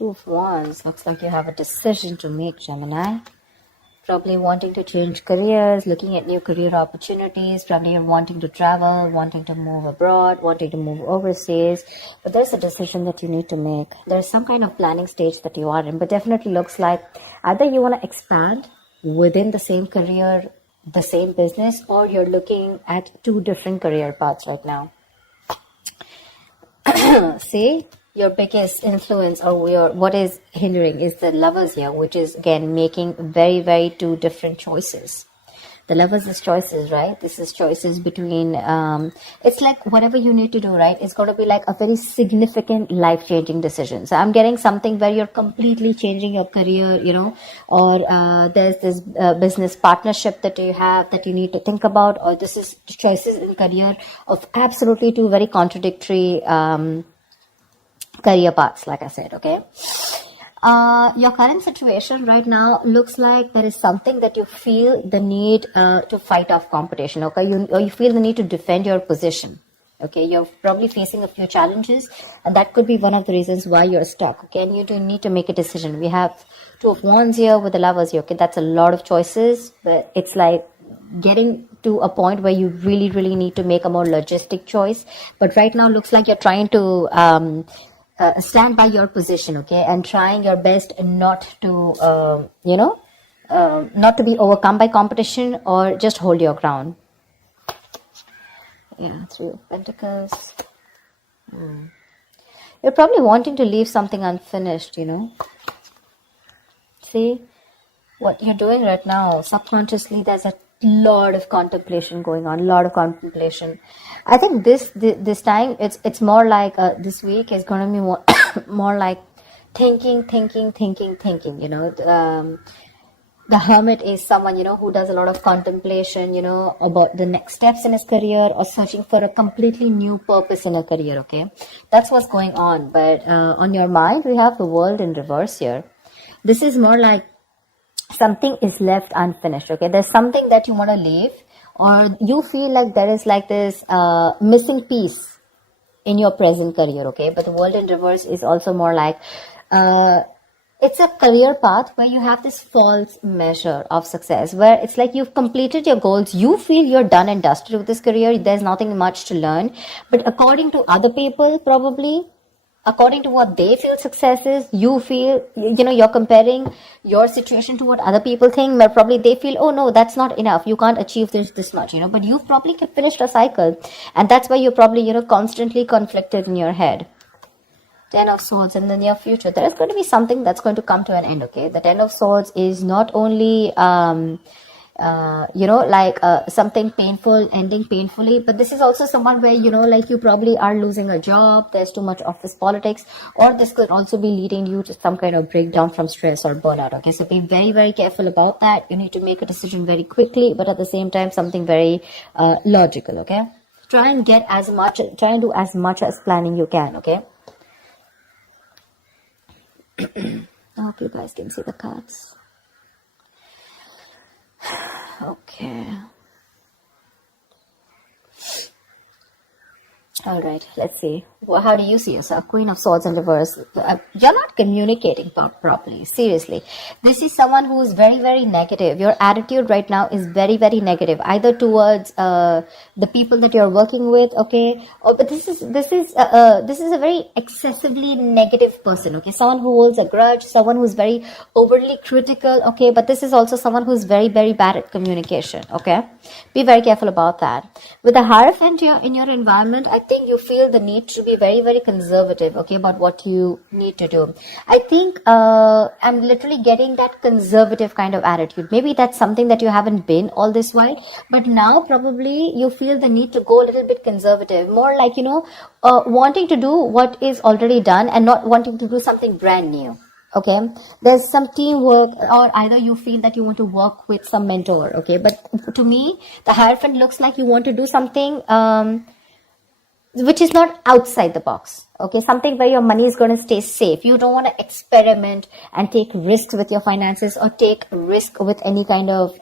Two of Wands. Looks like you have a decision to make, Gemini. Probably wanting to change careers, looking at new career opportunities. Probably you're wanting to travel, wanting to move abroad, wanting to move overseas. But there's a decision that you need to make. There's some kind of planning stage that you are in. But definitely looks like either you want to expand within the same career, the same business, or you're looking at two different career paths right now. See, your biggest influence or what is hindering is the Lovers here, which is again making very, very two different choices. The Lovers is choices, right? This is choices between, it's like whatever you need to do, right? It's going to be like a very significant life-changing decision. So I'm getting something where you're completely changing your career, you know, or there's this business partnership that you have that you need to think about, or this is choices in career of absolutely two very contradictory career paths, like I said, okay? Your current situation right now looks like there is something that you feel the need to fight off competition, okay? You feel the need to defend your position, okay? You're probably facing a few challenges, and that could be one of the reasons why you're stuck, okay? And you do need to make a decision. We have Two of Wands here with the Lovers here, okay? That's a lot of choices, but it's like getting to a point where you really, really need to make a more logistic choice. But right now looks like you're trying to stand by your position, okay, and trying your best not to, not to be overcome by competition, or just hold your ground. Yeah, Three of Pentacles. You're probably wanting to leave something unfinished, you know. See, what you're doing right now, subconsciously, there's a lot of contemplation going on, I think this time it's more like this week is going to be more more like thinking, you know. The Hermit is someone, you know, who does a lot of contemplation, you know, about the next steps in his career, or searching for a completely new purpose in a career, okay? That's what's going on. But on your mind, we have the World in reverse here. This is more like something is left unfinished, okay? There's something that you want to leave, or you feel like there is like this missing piece in your present career, okay? But the World in reverse is also more like it's a career path where you have this false measure of success, where it's like you've completed your goals, you feel you're done and dusted with this career, there's nothing much to learn. But according to other people, probably according to what they feel success is, you feel, you know, you're comparing your situation to what other people think, but probably they feel, oh no, that's not enough, you can't achieve this much, you know. But you've probably finished a cycle, and that's why you're probably, you know, constantly conflicted in your head. Ten of Swords. In the near future, there is going to be something that's going to come to an end, okay? The Ten of Swords is not only something painful ending painfully, but this is also someone where, you know, like you probably are losing a job, there's too much office politics, or this could also be leading you to some kind of breakdown from stress or burnout, okay? So be very, very careful about that. You need to make a decision very quickly, but at the same time something very logical, okay? Try and do as much as planning you can, okay? I hope you guys can see the cards. Okay. All right, let's see. Well, how do you see yourself? Queen of Swords in reverse. You're not communicating properly. Seriously. This is someone who is very, very negative. Your attitude right now is very, very negative, either towards the people that you're working with, okay? But this is a very excessively negative person, okay? Someone who holds a grudge, someone who's very overly critical, okay? But this is also someone who's very, very bad at communication, okay? Be very careful about that. With the Hierophant here in your environment, I think you feel the need to be very, very conservative, okay, about what you need to do. I think I'm literally getting that conservative kind of attitude. Maybe that's something that you haven't been all this while, but now probably you feel the need to go a little bit conservative, more like, you know, wanting to do what is already done and not wanting to do something brand new. Okay, there's some teamwork, or either you feel that you want to work with some mentor, okay? But to me, the Hierophant looks like you want to do something which is not outside the box, okay? Something where your money is going to stay safe. You don't want to experiment and take risks with your finances, or take risk with any kind of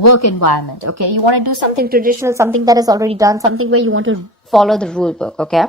work environment, okay? You want to do something traditional, something that is already done, something where you want to follow the rule book, okay?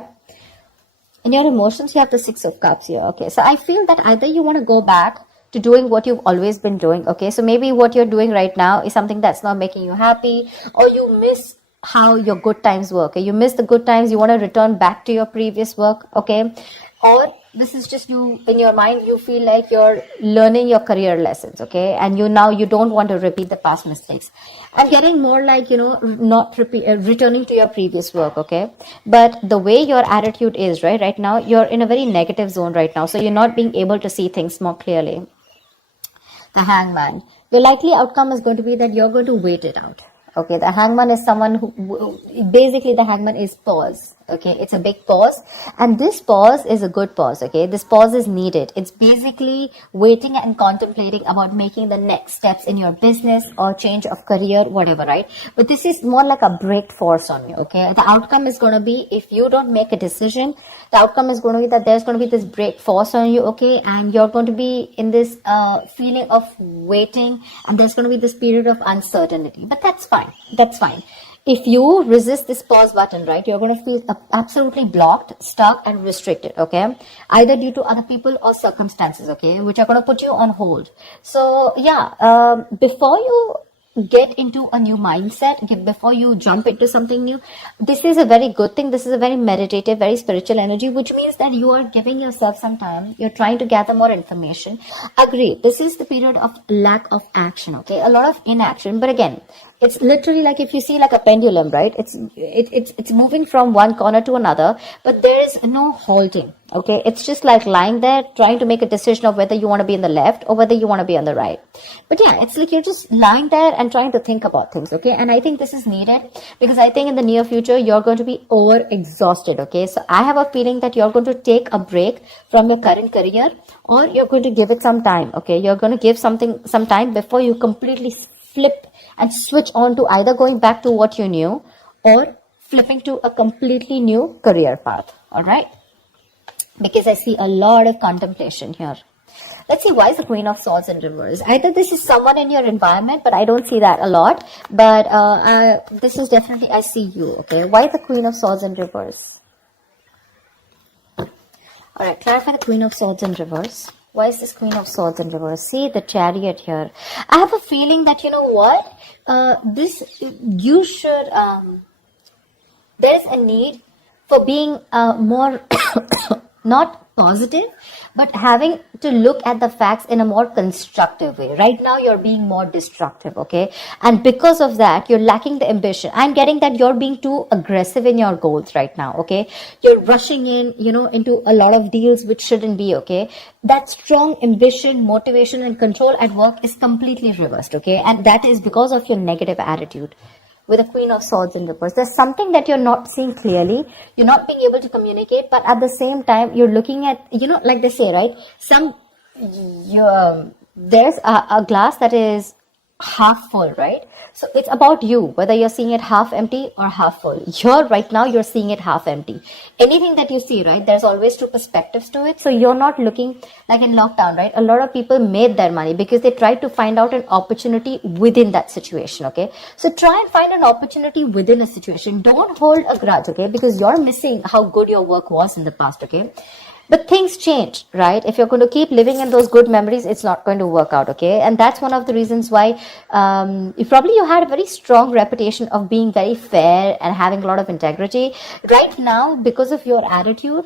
In your emotions, you have the Six of Cups here. Okay, so I feel that either you want to go back to doing what you've always been doing. Okay, so maybe what you're doing right now is something that's not making you happy, or you miss how your good times were. Okay, you miss the good times, you want to return back to your previous work. Okay, or this is just you in your mind, you feel like you're learning your career lessons. Okay, and you don't want to repeat the past mistakes. I'm getting more like, not returning to your previous work. Okay, but the way your attitude is right now, you're in a very negative zone right now, so you're not being able to see things more clearly. The Hangman. The likely outcome is going to be that you're going to wait it out. Okay, the Hangman is someone who, basically the Hangman is pause. Okay, it's a big pause, and this pause is a good pause. Okay, this pause is needed. It's basically waiting and contemplating about making the next steps in your business or change of career, whatever, right? But this is more like a break force on you. Okay, the outcome is going to be, if you don't make a decision, the outcome is going to be that there's going to be this break force on you. Okay, and you're going to be in this feeling of waiting, and there's going to be this period of uncertainty. But that's fine. That's fine. If you resist this pause button, right, you're going to feel absolutely blocked, stuck, and restricted. Okay, either due to other people or circumstances. Okay, which are going to put you on hold. So yeah, before you get into a new mindset, before you jump into something new, this is a very good thing. This is a very meditative, very spiritual energy, which means that you are giving yourself some time. You're trying to gather more information. Agree, this is the period of lack of action. Okay, a lot of inaction. But again, it's literally like, if you see like a pendulum, right? It's moving from one corner to another, but there is no halting. Okay, it's just like lying there trying to make a decision of whether you want to be in the left or whether you want to be on the right. But yeah, it's like you're just lying there and trying to think about things. Okay, and I think this is needed, because I think in the near future you're going to be over exhausted. Okay, so I have a feeling that you're going to take a break from your current career, or you're going to give it some time. Okay, you're going to give something some time before you completely flip and switch on to either going back to what you knew or flipping to a completely new career path. All right, because I see a lot of contemplation here. Let's see, why is the Queen of Swords in reverse? Either this is someone in your environment, but I don't see that a lot. But this is definitely, I see you. Okay, why is the Queen of Swords in reverse? All right, clarify the Queen of Swords in reverse. Why is this Queen of Swords in reverse? See the Chariot here. I have a feeling that, you know what, you should, there's a need for being more, not positive, but having to look at the facts in a more constructive way. Right now, you're being more destructive, okay? And because of that, you're lacking the ambition. I'm getting that you're being too aggressive in your goals right now, okay? You're rushing in, into a lot of deals which shouldn't be, okay? That strong ambition, motivation, and control at work is completely reversed, okay? And that is because of your negative attitude. With a Queen of Swords in reverse, there's something that you're not seeing clearly. You're not being able to communicate, but at the same time, you're looking at, like they say, right? There's a glass that is half full, right? So it's about you, whether you're seeing it half empty or half full. Right now, you're seeing it half empty. Anything that you see, right, there's always two perspectives to it. So you're not looking like in lockdown, right? A lot of people made their money because they tried to find out an opportunity within that situation, okay? So try and find an opportunity within a situation. Don't hold a grudge, okay? Because you're missing how good your work was in the past, okay? But things change, right? If you're going to keep living in those good memories, it's not going to work out, okay? And that's one of the reasons why you had a very strong reputation of being very fair and having a lot of integrity. Right now, because of your attitude,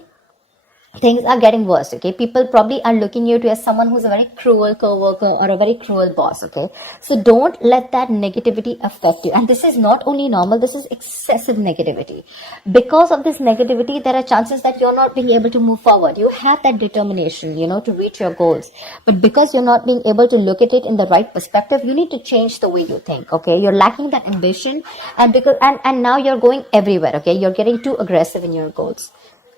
things are getting worse, okay? People probably are looking you to as someone who's a very cruel co-worker or a very cruel boss, okay? So don't let that negativity affect you. And this is not only normal, this is excessive negativity. Because of this negativity, there are chances that you're not being able to move forward. You have that determination, to reach your goals. But because you're not being able to look at it in the right perspective, you need to change the way you think, okay? You're lacking that ambition, and now you're going everywhere, okay? You're getting too aggressive in your goals.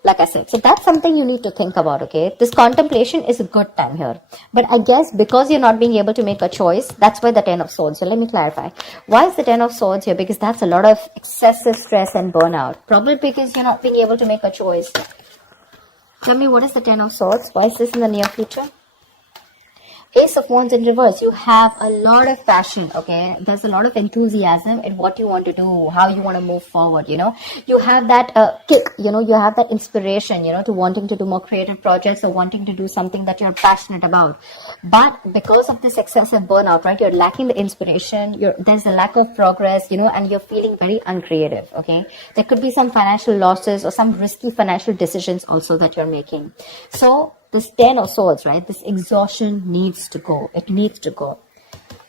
Like I said, so that's something you need to think about, okay? This contemplation is a good time here. But I guess because you're not being able to make a choice, that's why the Ten of Swords. So let me clarify. Why is the Ten of Swords here? Because that's a lot of excessive stress and burnout. Probably because you're not being able to make a choice. Tell me, what is the Ten of Swords? Why is this in the near future? Ace of Wands in reverse, you have a lot of passion, okay? There's a lot of enthusiasm in what you want to do, how you want to move forward, you know? You have that kick, you know, you have that inspiration, you know, to wanting to do more creative projects or wanting to do something that you're passionate about. But because of this excessive burnout, right, you're lacking the inspiration, there's a lack of progress, you know, and you're feeling very uncreative, okay? There could be some financial losses or some risky financial decisions also that you're making. So, this 10 of Swords, right? This exhaustion needs to go. It needs to go.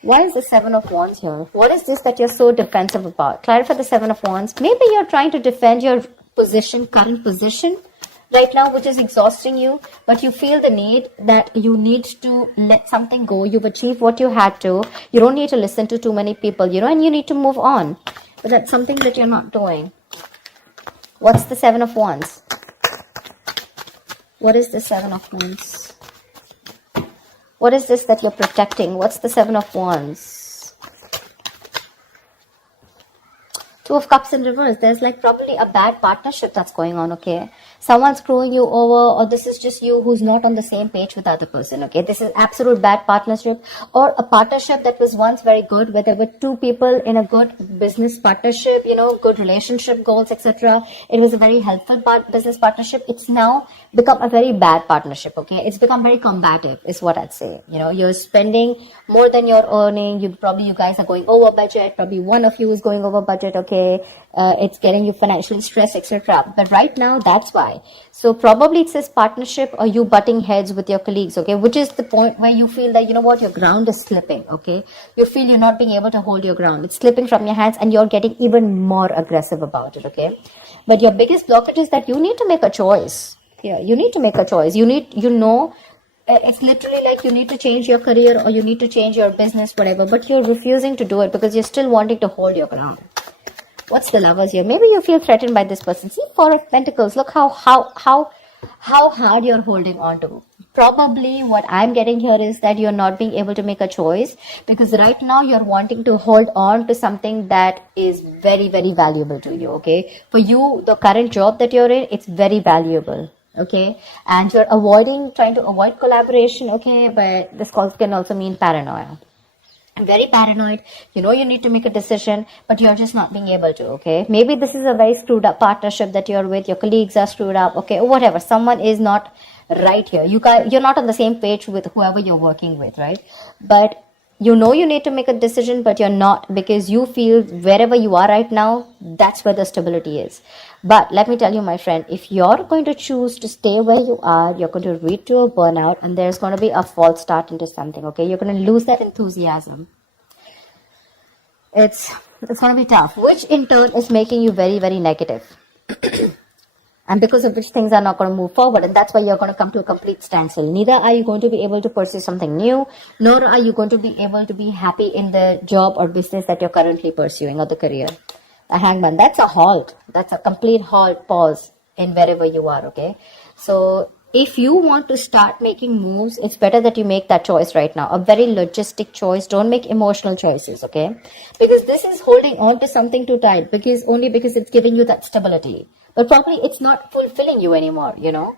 Why is the 7 of Wands here? What is this that you're so defensive about? Clarify the 7 of Wands. Maybe you're trying to defend your position, current position right now, which is exhausting you, but you feel the need that you need to let something go. You've achieved what you had to. You don't need to listen to too many people, you know, and you need to move on. But that's something that you're not doing. What's the 7 of Wands? What is the 7 of Wands? What is this that you're protecting? What's the 7 of Wands? 2 of Cups in reverse. There's like probably a bad partnership that's going on, okay? Someone's screwing you over, or this is just you who's not on the same page with the other person, okay? This is absolute bad partnership, or a partnership that was once very good, where there were two people in a good business partnership, you know, good relationship goals, etc. It was a very helpful business partnership. It's now become a very bad partnership, okay? It's become very combative, is what I'd say. You know, you're spending more than you're earning. You guys are going over budget. Probably one of you is going over budget, okay? It's getting you financially stressed, etc. But right now, that's why. So probably it says partnership or you butting heads with your colleagues, okay? Which is the point where you feel that, you know what, your ground is slipping, okay? You feel you're not being able to hold your ground. It's slipping from your hands and you're getting even more aggressive about it, okay? But your biggest blockage is that you need to make a choice. Yeah, you need to make a choice. It's literally like you need to change your career or you need to change your business, whatever, but you're refusing to do it because you're still wanting to hold your ground. What's the Lovers here? Maybe you feel threatened by this person. See, 4 of Pentacles. Look how hard you're holding on to. Probably what I'm getting here is that you're not being able to make a choice because right now you're wanting to hold on to something that is very, very valuable to you, okay? For you, the current job that you're in, it's very valuable, okay? And you're trying to avoid collaboration, okay? But this can also mean paranoia. I'm very paranoid. You know you need to make a decision, but you're just not being able to, okay? Maybe this is a very screwed up partnership that you're with. Your colleagues are screwed up, okay? Whatever. Someone is not right here. You're not on the same page with whoever you're working with, right? But you know you need to make a decision, but you're not because you feel wherever you are right now, that's where the stability is. But let me tell you, my friend, if you're going to choose to stay where you are, you're going to lead to a burnout and there's going to be a false start into something, okay? You're going to lose that enthusiasm. It's going to be tough, which in turn is making you very, very negative. And because of which things are not going to move forward. And that's why you're going to come to a complete standstill. Neither are you going to be able to pursue something new, nor are you going to be able to be happy in the job or business that you're currently pursuing or the career. The Hangman, that's a halt. That's a complete halt, pause in wherever you are, okay? So if you want to start making moves, it's better that you make that choice right now. A very logistic choice. Don't make emotional choices, okay? Because this is holding on to something too tight because it's giving you that stability. But probably it's not fulfilling you anymore, you know?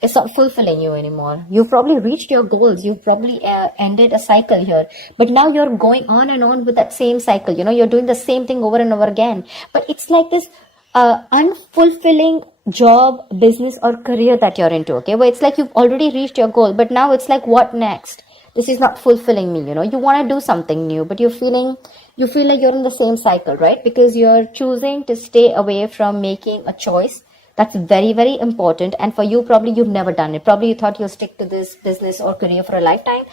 It's not fulfilling you anymore. You've probably reached your goals. You've probably ended a cycle here. But now you're going on and on with that same cycle. You know, you're doing the same thing over and over again. But it's like this unfulfilling job, business or career that you're into, okay? Where it's like you've already reached your goal. But now it's like, what next? This is not fulfilling me, you know? You want to do something new, but you feel like you're in the same cycle, right? Because you're choosing to stay away from making a choice. That's very, very important. And for you, probably you've never done it. Probably you thought you'll stick to this business or career for a lifetime.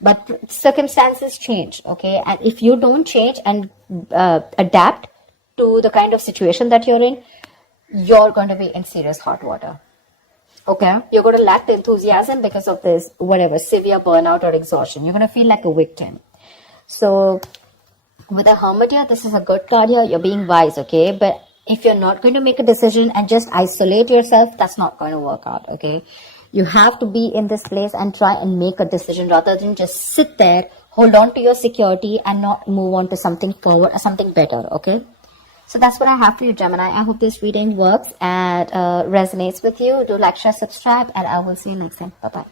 But circumstances change, okay? And if you don't change and adapt to the kind of situation that you're in, you're going to be in serious hot water. Okay? You're going to lack the enthusiasm because of this, whatever, severe burnout or exhaustion. You're going to feel like a victim. So with a Hermit here, this is a good card here. You're being wise, okay? But if you're not going to make a decision and just isolate yourself, that's not going to work out, okay? You have to be in this place and try and make a decision rather than just sit there, hold on to your security and not move on to something forward or something better, okay? So that's what I have for you, Gemini. I hope this reading works and resonates with you. Do like, share, subscribe, and I will see you next time. Bye-bye.